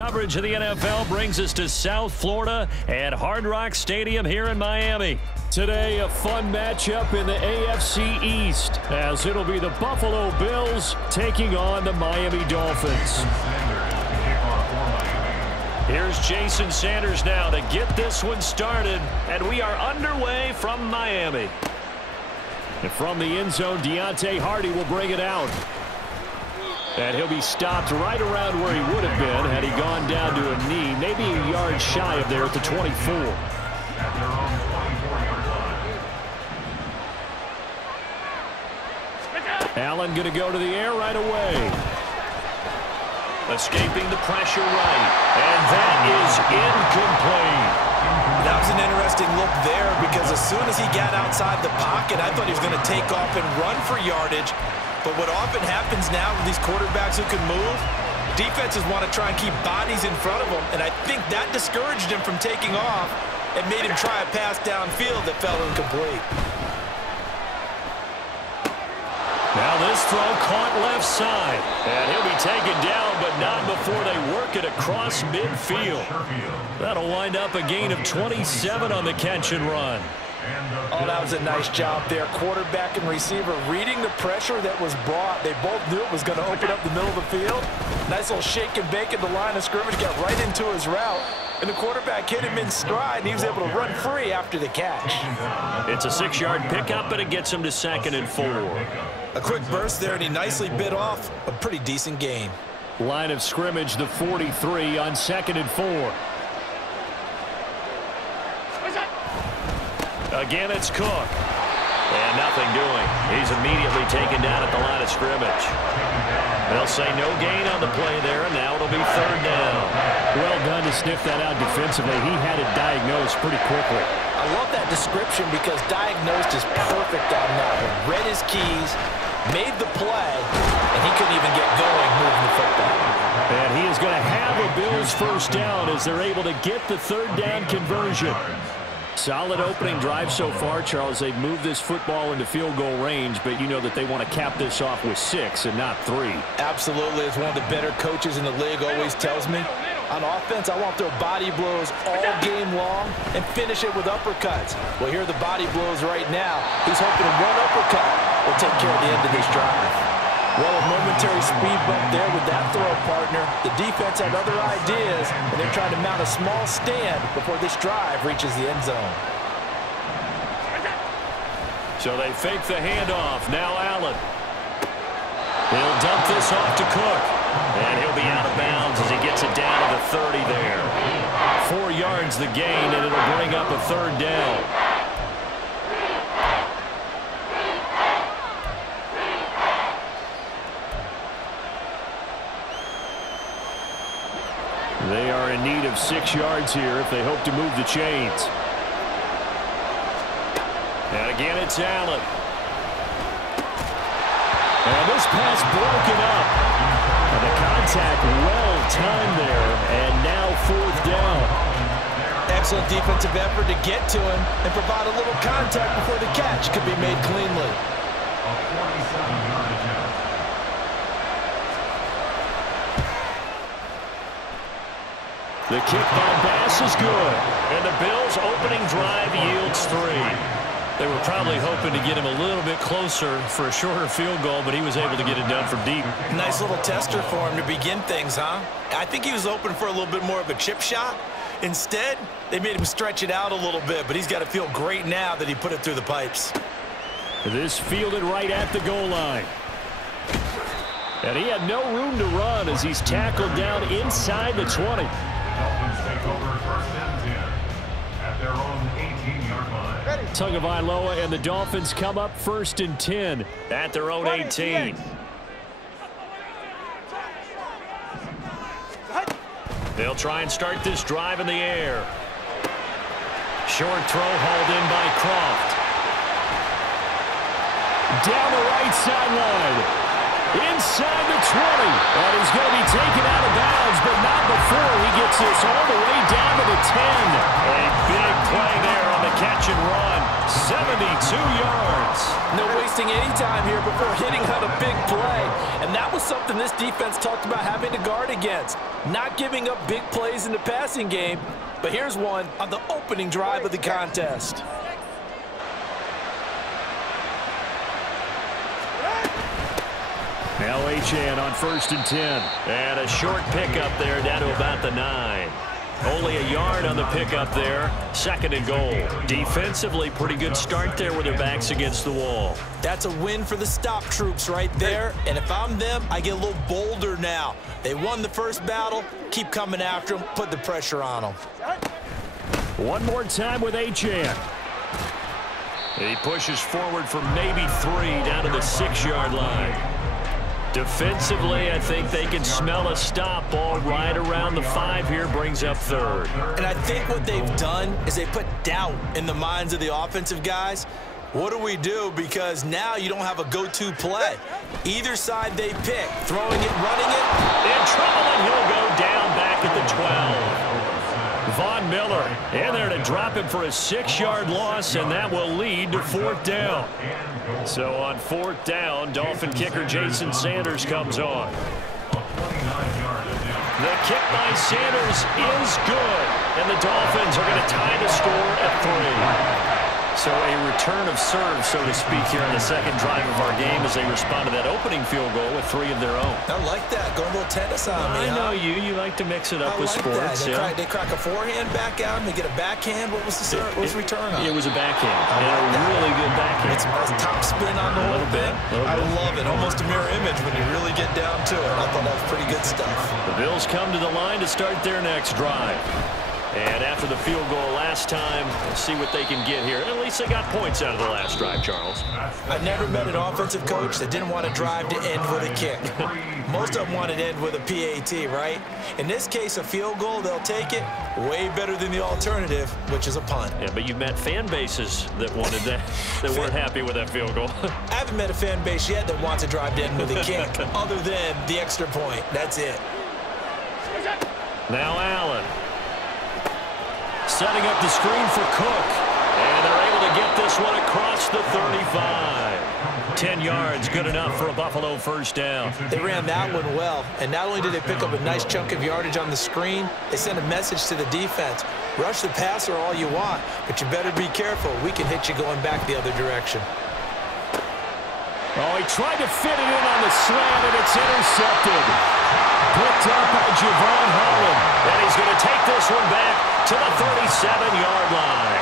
Coverage of the NFL brings us to South Florida at Hard Rock Stadium here in Miami. Today, a fun matchup in the AFC East, as it'll be the Buffalo Bills taking on the Miami Dolphins. Here's Jason Sanders now to get this one started, and we are underway from Miami. And from the end zone, Deontay Hardy will bring it out. And he'll be stopped right around where he would have been had he gone down to a knee, maybe a yard shy of there at the 24. Allen going to go to the air right away. Escaping the pressure right. And that is incomplete. That was an interesting look there because as soon as he got outside the pocket, I thought he was going to take off and run for yardage. But what often happens now with these quarterbacks who can move, defenses want to try and keep bodies in front of them, and I think that discouraged him from taking off and made him try a pass downfield that fell incomplete. Now this throw caught left side, and he'll be taken down, but not before they work it across midfield. That'll wind up a gain of 27 on the catch and run. Oh, that was a nice job there. Quarterback and receiver reading the pressure that was brought. They both knew it was going to open up the middle of the field. Nice little shake and bake at the line of scrimmage, got right into his route. And the quarterback hit him in stride, and he was able to run free after the catch. It's a 6-yard pickup, but it gets him to 2nd and 4. A quick burst there, and he nicely bit off a pretty decent gain. Line of scrimmage, the 43 on 2nd and 4. Again, it's Cook. And nothing doing. He's immediately taken down at the line of scrimmage. They'll say no gain on the play there, and now it'll be 3rd down. Well done to sniff that out defensively. He had it diagnosed pretty quickly. I love that description because diagnosed is perfect on that one. Read his keys, made the play, and he couldn't even get going moving the football. And he is going to have a Bills first down as they're able to get the 3rd down conversion. Solid opening drive so far, Charles. They've moved this football into field goal range, but you know that they want to cap this off with 6 and not 3. Absolutely. As one of the better coaches in the league always tells me, on offense, I want to throw body blows all game long and finish it with uppercuts. Well, here are the body blows right now. He's hoping one uppercut will take care of the end of this drive. Well, a momentary speed bump there with that throw, partner. The defense had other ideas, and they're trying to mount a small stand before this drive reaches the end zone. So they fake the handoff. Now Allen. He'll dump this off to Cook. And he'll be out of bounds as he gets it down to the 30 there. 4 yards the gain, and it'll bring up a 3rd down. They are in need of 6 yards here if they hope to move the chains. And again, it's Allen. And this pass broken up. And the contact well timed there, and now 4th down. Excellent defensive effort to get to him and provide a little contact before the catch could be made cleanly. A 47-yard attempt. The kick by Bass is good. And the Bills' opening drive yields 3. They were probably hoping to get him a little bit closer for a shorter field goal, but he was able to get it done from deep. Nice little tester for him to begin things, huh? I think he was open for a little bit more of a chip shot. Instead, they made him stretch it out a little bit, but he's got to feel great now that he put it through the pipes. This fielded right at the goal line. And he had no room to run as he's tackled down inside the 20. Dolphins take over 1st and 10 at their own 18-yard line. Tagovailoa and the Dolphins come up 1st and 10 at their own 18. They'll try and start this drive in the air. Short throw hauled in by Croft. Down the right sideline. Inside the 20. And he's going to be taken out of bounds, but not before he gets this all the way down to the 10. A big play there on the a catch and run. 72 yards. No wasting any time here before hitting on a big play. And that was something this defense talked about having to guard against. Not giving up big plays in the passing game. But here's one on the opening drive of the contest. Now H.N. on 1st and 10. And a short pickup there down to about the 9. Only a yard on the pickup there. 2nd and goal. Defensively, pretty good start there with their backs against the wall. That's a win for the stop troops right there. And if I'm them, I get a little bolder now. They won the first battle. Keep coming after them. Put the pressure on them. One more time with H.N. He pushes forward for maybe 3 down to the 6-yard line. Defensively, I think they can smell a stop. Ball right around the 5 here, brings up 3rd. And I think what they've done is they put doubt in the minds of the offensive guys. What do we do? Because now you don't have a go-to play. Either side they pick, throwing it, running it. In trouble, and he'll go down back at the 12. Von Miller in there to drop him for a 6-yard loss, and that will lead to 4th down. So on 4th down, Dolphin kicker Jason Sanders comes on. The kick by Sanders is good, and the Dolphins are going to tie the score at 3. So a return of serve, so to speak, here on the 2nd drive of our game as they respond to that opening field goal with 3 of their own. I like that. Going a little tennis on me. I know you. You like to mix it up with sports. They crack a forehand back out, and they get a backhand. What was the return on? It was a backhand. And a really good backhand. It's a top spin on the whole thing. I love it. Almost a mirror image when you really get down to it. I thought that was pretty good stuff. The Bills come to the line to start their next drive. And after the field goal last time, we'll see what they can get here. At least they got points out of the last drive, Charles. I never met an offensive coach that didn't want to drive to end with a kick. Most of them want to end with a PAT, right? In this case, a field goal, they'll take it. Way better than the alternative, which is a punt. Yeah, but you've met fan bases that wanted that, that weren't happy with that field goal. I haven't met a fan base yet that wants to drive to end with a kick, other than the extra point. That's it. Now Allen. Setting up the screen for Cook. And they're able to get this one across the 35. 10 yards, good enough for a Buffalo 1st down. They ran that one well. And not only did they pick up a nice chunk of yardage on the screen, they sent a message to the defense. Rush the passer all you want, but you better be careful. We can hit you going back the other direction. Oh, he tried to fit it in on the slant, and it's intercepted. Picked up by Javon Holland. And he's going to take this one back to the 37-yard line.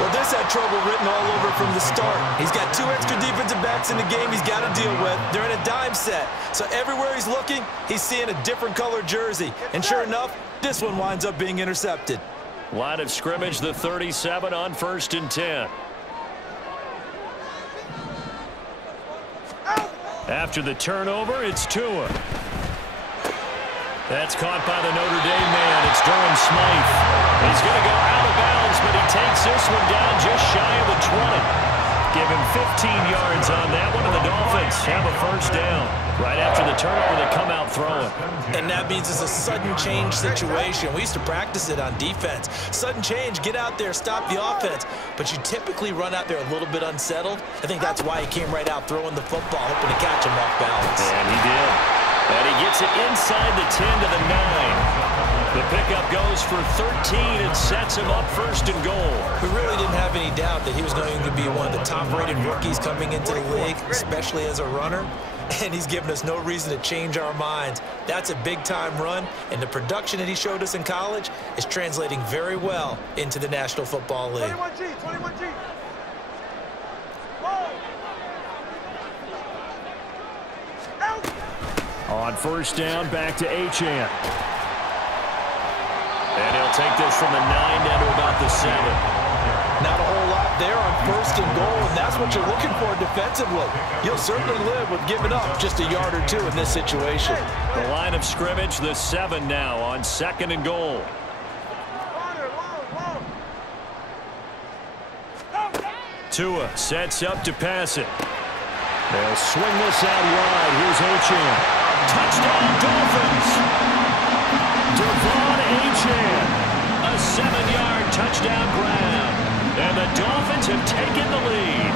Well, this had trouble written all over from the start. He's got 2 extra defensive backs in the game he's got to deal with. They're in a dime set. So everywhere he's looking, he's seeing a different color jersey. And sure enough, this one winds up being intercepted. Line of scrimmage, the 37 on 1st and 10. After the turnover, it's Tua. That's caught by the Notre Dame man. It's Durham Smythe. He's going to go out of bounds, but he takes this one down just shy of the 20. Give him 15 yards on that one, and the Dolphins have a 1st down. Right after the turnover, they come out throwing. And that means it's a sudden change situation. We used to practice it on defense. Sudden change, get out there, stop the offense. But you typically run out there a little bit unsettled. I think that's why he came right out throwing the football, hoping to catch him off balance. And he did. And he gets it inside the 10 to the 9. The pickup goes for 13 and sets him up 1st and goal. We really didn't have any doubt that he was going to be one of the top-rated rookies coming into the league, especially as a runner. And he's given us no reason to change our minds. That's a big-time run, and the production that he showed us in college is translating very well into the National Football League. 21G. On 1st down, back to H.N. And he'll take this from the 9 down to about the 7. Not a whole lot there on 1st and goal, and that's what you're looking for defensively. You'll certainly live with giving up just a yard or 2 in this situation. The line of scrimmage, the 7 now on 2nd and goal. Tua sets up to pass it. They'll swing this out wide. Here's H.N. Touchdown, Dolphins! Devon H.N. A 7-yard touchdown grab. And the Dolphins have taken the lead.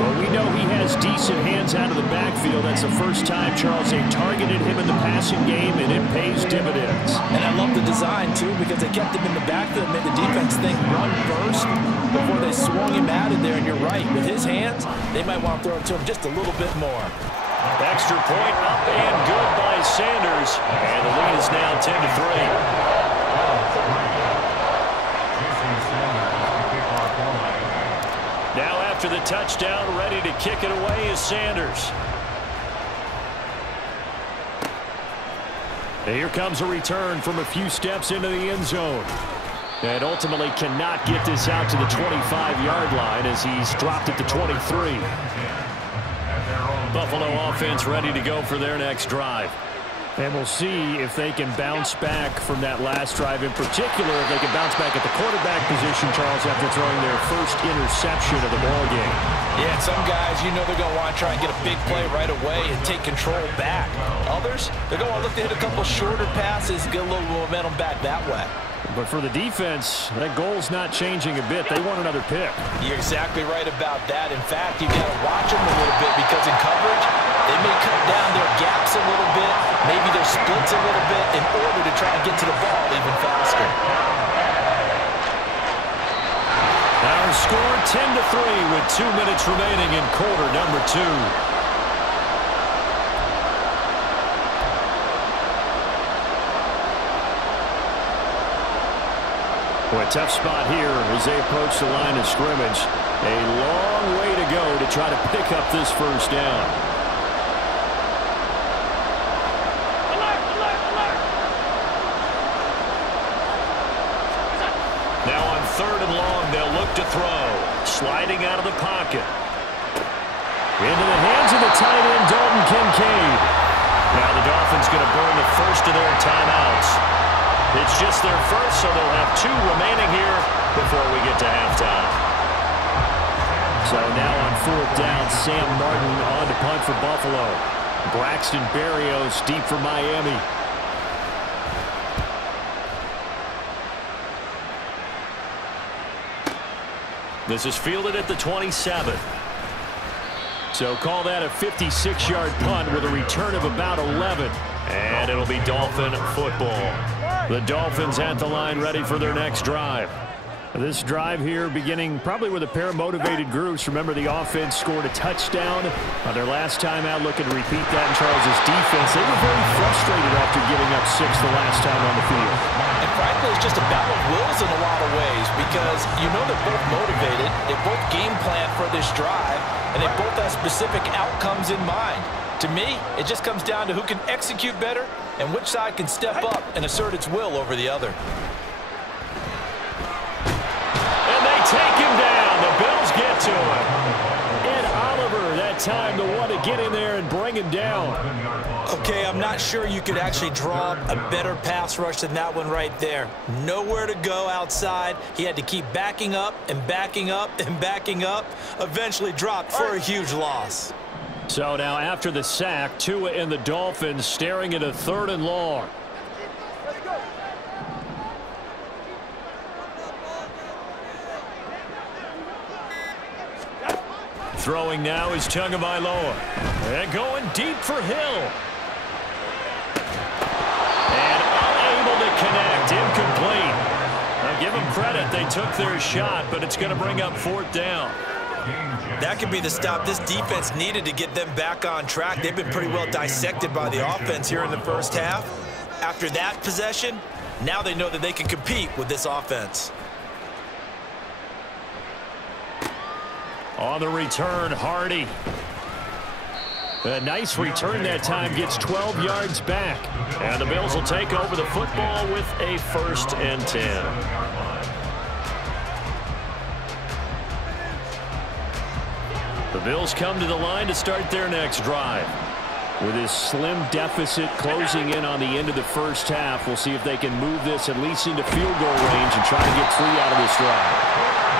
Well, we know he has decent hands out of the backfield. That's the first time, Charles, they've targeted him in the passing game, and it pays dividends. And I love the design, too, because they kept him in the backfield and made the defense think run first before they swung him out of there. And you're right, with his hands, they might want to throw it to him just a little bit more. Extra point up and good by Sanders. And the lead is now 10-3. Now after the touchdown, ready to kick it away is Sanders. And here comes a return from a few steps into the end zone. And ultimately cannot get this out to the 25-yard line as he's dropped it to 23. Buffalo offense ready to go for their next drive. And we'll see if they can bounce back from that last drive. In particular, if they can bounce back at the quarterback position, Charles, after throwing their first interception of the ballgame. Yeah, some guys, you know they're going to want to try and get a big play right away and take control back. Others, they're going to want to look to hit a couple shorter passes, get a little momentum back that way. But for the defense, that goal's not changing a bit. They want another pick. You're exactly right about that. In fact, you've got to watch them a little bit because in coverage, they may cut down their gaps a little bit, maybe their splits a little bit in order to try and get to the ball even faster. Our score 10-3 with 2 minutes remaining in quarter number 2. Well, a tough spot here as they approach the line of scrimmage. A long way to go to try to pick up this first down. Now on 3rd and long, they'll look to throw. Sliding out of the pocket. Into the hands of the tight end, Dalton Kincaid. Now the Dolphins going to burn the first of their timeouts. It's just their first, so they'll have 2 remaining here before we get to halftime. So now on 4th down, Sam Martin on to punt for Buffalo. Braxton Berrios deep for Miami. This is fielded at the 27. So call that a 56-yard punt with a return of about 11. And it'll be Dolphin football. The Dolphins at the line ready for their next drive. This drive here beginning probably with a pair of motivated groups. Remember, the offense scored a touchdown on their last time out, looking to repeat that in Charles's defense. They were very frustrated after giving up 6 the last time on the field. And frankly, it's just a battle of wills in a lot of ways because you know they're both motivated, they both game plan for this drive, and they both have specific outcomes in mind. To me, it just comes down to who can execute better and which side can step up and assert its will over the other. And they take him down. The Bills get to him. And Oliver, that time, the one to get in there and bring him down. Okay, I'm not sure you could actually draw a better pass rush than that one right there. Nowhere to go outside. He had to keep backing up and backing up and backing up. Eventually dropped for a huge loss. So now after the sack, Tua and the Dolphins staring at a 3rd and long. Throwing now is Tagovailoa. And going deep for Hill. And unable to connect. Incomplete. Now give them credit. They took their shot, but it's going to bring up 4th down. That could be the stop this defense needed to get them back on track. They've been pretty well dissected by the offense here in the first half. After that possession, now they know that they can compete with this offense. On the return, Hardy. A nice return that time, gets 12 yards back. And the Bills will take over the football with a 1st and 10. The Bills come to the line to start their next drive. With his slim deficit closing in on the end of the first half, we'll see if they can move this at least into field goal range and try to get 3 out of this drive.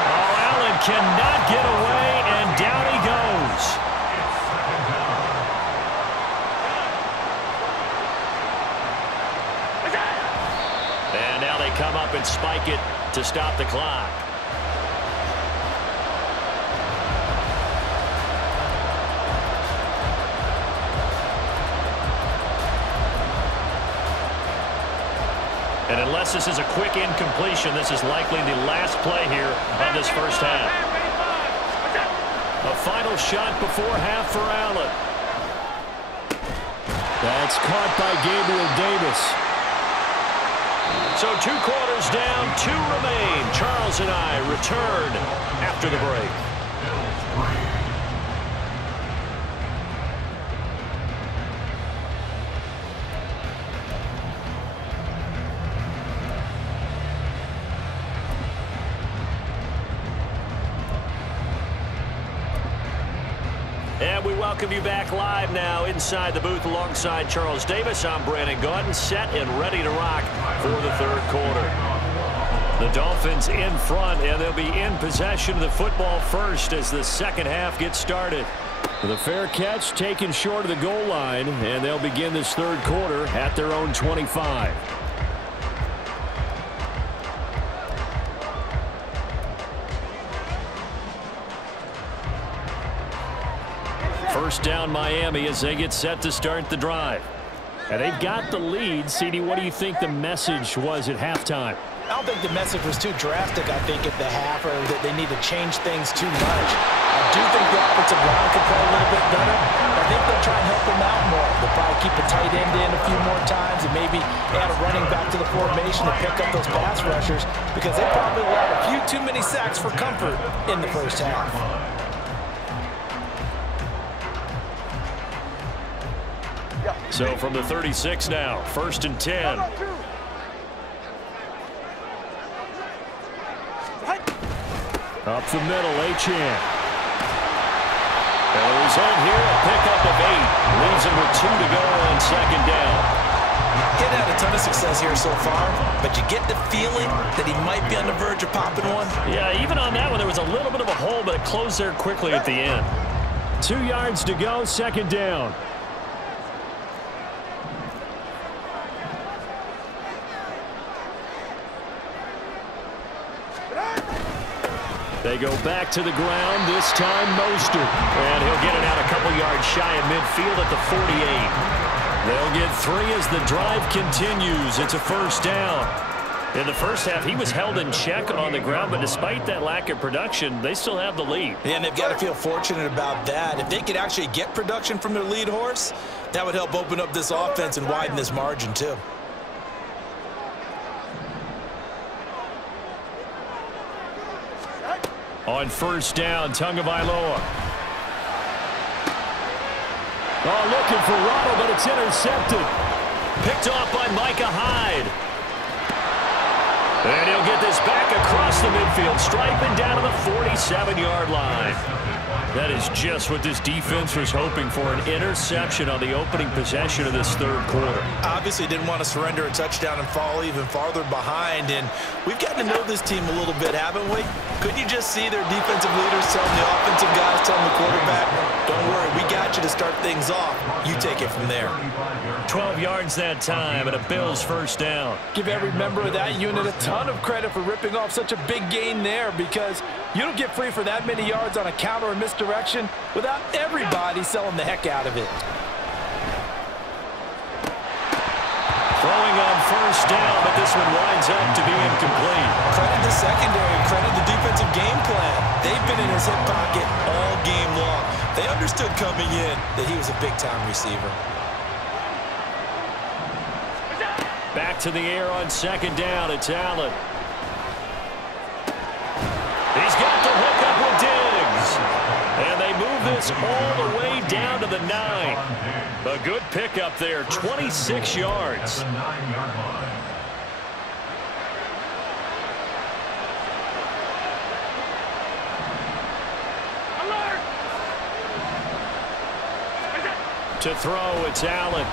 Oh, Allen cannot get away, and down he goes. And now they come up and spike it to stop the clock. And unless this is a quick incompletion, this is likely the last play here of this first half. A final shot before half for Allen. That's caught by Gabriel Davis. So 2 quarters down, 2 remain. Charles and I return after the break. And we welcome you back live now inside the booth alongside Charles Davis. I'm Brandon Gaudin, set and ready to rock for the third quarter. The Dolphins in front, and they'll be in possession of the football first as the second half gets started. The fair catch taken short of the goal line, and they'll begin this third quarter at their own 25. First down Miami as they get set to start the drive. And they've got the lead. CD, what do you think the message was at halftime? I don't think the message was too drastic, I think, at the half, or that they need to change things too much. I do think the offensive line could play a little bit better. I think they'll try and help them out more. They'll probably keep a tight end in a few more times and maybe add a running back to the formation to pick up those pass rushers, because they probably allowed a few too many sacks for comfort in the first half. So from the 36 now, 1st and 10. Up the middle, Achane. And the result here, a pickup of 8. Leaves him with 2 to go on second down. He had a ton of success here so far, but you get the feeling that he might be on the verge of popping one. Yeah, even on that one, there was a little bit of a hole, but it closed there quickly at the end. 2 yards to go, second down. They go back to the ground, this time Mostert. And he'll get it out a couple yards shy of midfield at the 48. They'll get 3 as the drive continues. It's a first down. In the first half, he was held in check on the ground, but despite that lack of production, they still have the lead. Yeah, and they've got to feel fortunate about that. If they could actually get production from their lead horse, that would help open up this offense and widen this margin too. On first down, Tagovailoa. Oh, looking for Ronald, but it's intercepted. Picked off by Micah Hyde. And he'll get this back across the midfield, striping down to the 47-yard line. That is just what this defense was hoping for, an interception on the opening possession of this third quarter. Obviously didn't want to surrender a touchdown and fall even farther behind, and we've gotten to know this team a little bit, haven't we? Couldn't you just see their defensive leaders telling the offensive guys, telling the quarterback, don't worry, we got you to start things off. You take it from there. 12 yards that time, and a Bills first down. Give every member of that unit a ton of credit for ripping off such a big gain there, because you don't get free for that many yards on a counter or misdirection without everybody selling the heck out of it. Throwing on first down, but this one winds up to be incomplete. Credit the secondary, credit the defensive game plan. They've been in his hip pocket all game long. They understood coming in that he was a big-time receiver. Back to the air on second down. It's Allen. He's got the hook up with Diggs. And they move this all the way down to the 9. A good pickup there, 26 yards. To throw, it's Allen.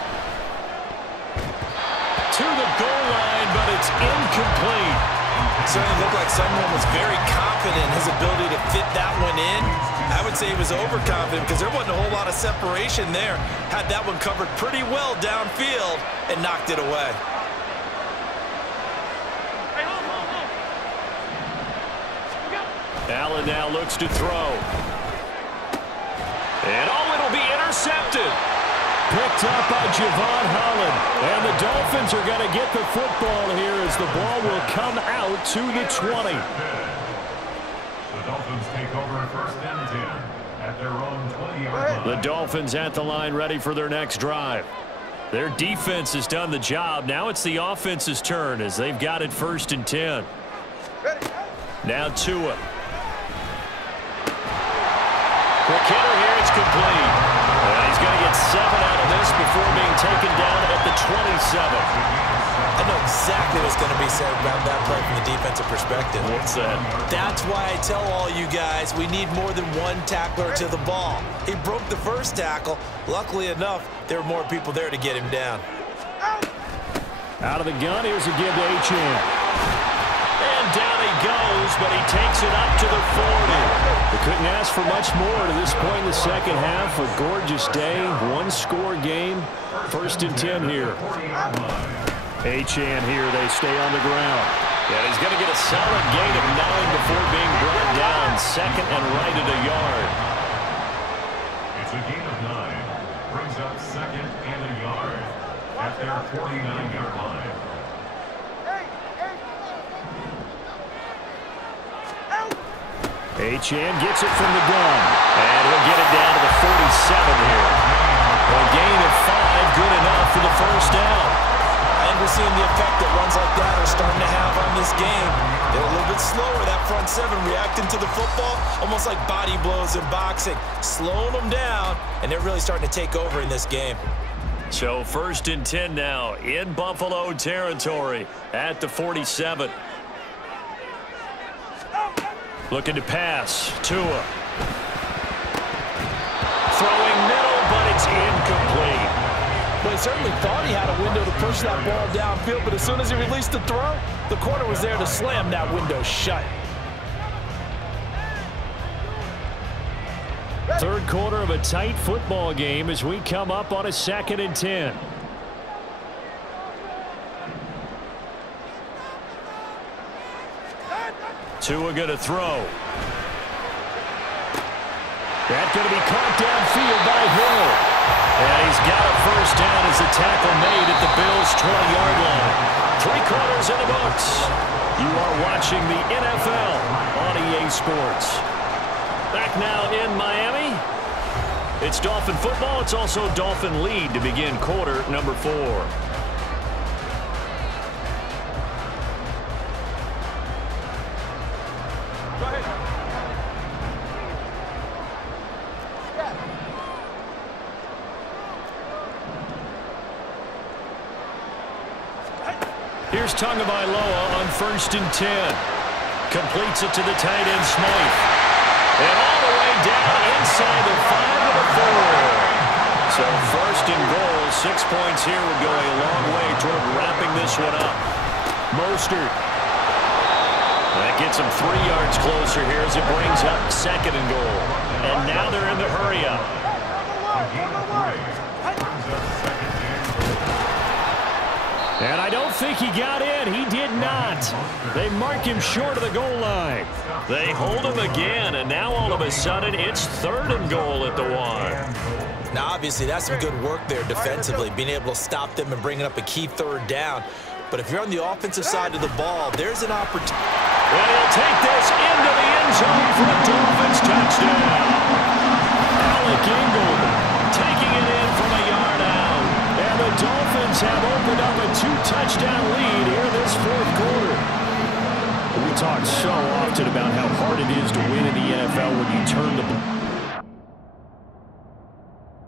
To the goal line, but it's incomplete. It certainly looked like someone was very confident in his ability to fit that one in. I would say he was overconfident because there wasn't a whole lot of separation there. Had that one covered pretty well downfield and knocked it away. Allen now looks to throw. And it'll be intercepted. Picked up by Javon Holland. And the Dolphins are going to get the football here as the ball will come out to the 20. The Dolphins take over first and 10 at their own 20-yard line. The Dolphins at the line ready for their next drive. Their defense has done the job. Now it's the offense's turn as they've got it first and 10. Now Tua. Quick hitter here. It's complete. And he's going to get 7 out of this before being taken down at the 27. I know exactly what's going to be said about that play from the defensive perspective. What's that? That's why I tell all you guys we need more than one tackler to the ball. He broke the first tackle. Luckily enough, there were more people there to get him down. Out of the gun, here's a give to H.N. And down he goes, but he takes it up to the 40. They couldn't ask for much more to this point in the second half. A gorgeous day, one-score game. First and 10 here. H.N. here, they stay on the ground. And he's going to get a solid gain of 9 before being brought down. Second and right at a yard. It's a gain of 9. Brings up second and a yard at their 49-yard line. H.N. gets it from the gun. And he'll get it down to the 47 here. A gain of 5, good enough for the first down. And we're seeing the effect that runs like that are starting to have on this game. They're a little bit slower, that front seven, reacting to the football, almost like body blows in boxing, slowing them down, and they're really starting to take over in this game. So first and 10 now in Buffalo territory at the 47. Looking to pass. Tua. Throwing middle, but it's incomplete. Well, he certainly thought he had a window to push that ball downfield, but as soon as he released the throw, the corner was there to slam that window shut. Third quarter of a tight football game as we come up on a second and 10. Tua going to throw. That's going to be caught downfield by Hill. And he's got a first down as the tackle made at the Bills' 20-yard line. 3 quarters in the books. You are watching the NFL on EA Sports. Back now in Miami. It's Dolphin football. It's also Dolphin lead to begin quarter number 4. Here's Tagovailoa on first and 10. Completes it to the tight end, Smythe. And all the way down inside the 5 of the 4. So first and goal, 6 points here would go a long way toward wrapping this one up. Mostert. That gets him 3 yards closer here as it brings up second and goal. And now they're in the hurry up. And I don't think he got in. He did not. They mark him short of the goal line. They hold him again, and now all of a sudden it's third and goal at the 1. Now, obviously, that's some good work there defensively, being able to stop them and bringing up a key third down. But if you're on the offensive side of the ball, there's an opportunity. And he'll take this into the end zone for a Dolphins touchdown. Alec Ingold taking it in from a yard out. And the Dolphins have opened up a 2-touchdown lead here this fourth quarter. We talk so often about how hard it is to win in the NFL when you turn the